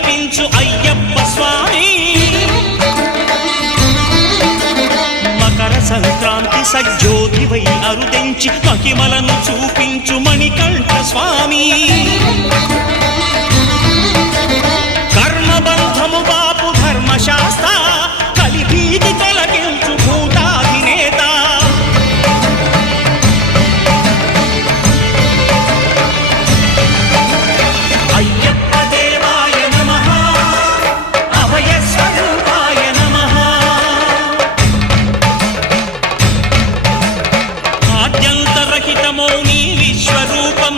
సమీపించు అయ్యప్ప స్వామి మకర సంక్రాంతి సజ్జోతివై అరుదెంచి మహిమలను చూపించు మణికంఠ స్వామి కర్మబంధము బాపు ధర్మశాస్త్ర కలిభీతి తొలగించు భూతాధినేత అయ్యప్ప దేవాయ నమః అభయ స్వరూపాయ నమః ఆద్యంతరహితమౌ నీ విశ్వరూపం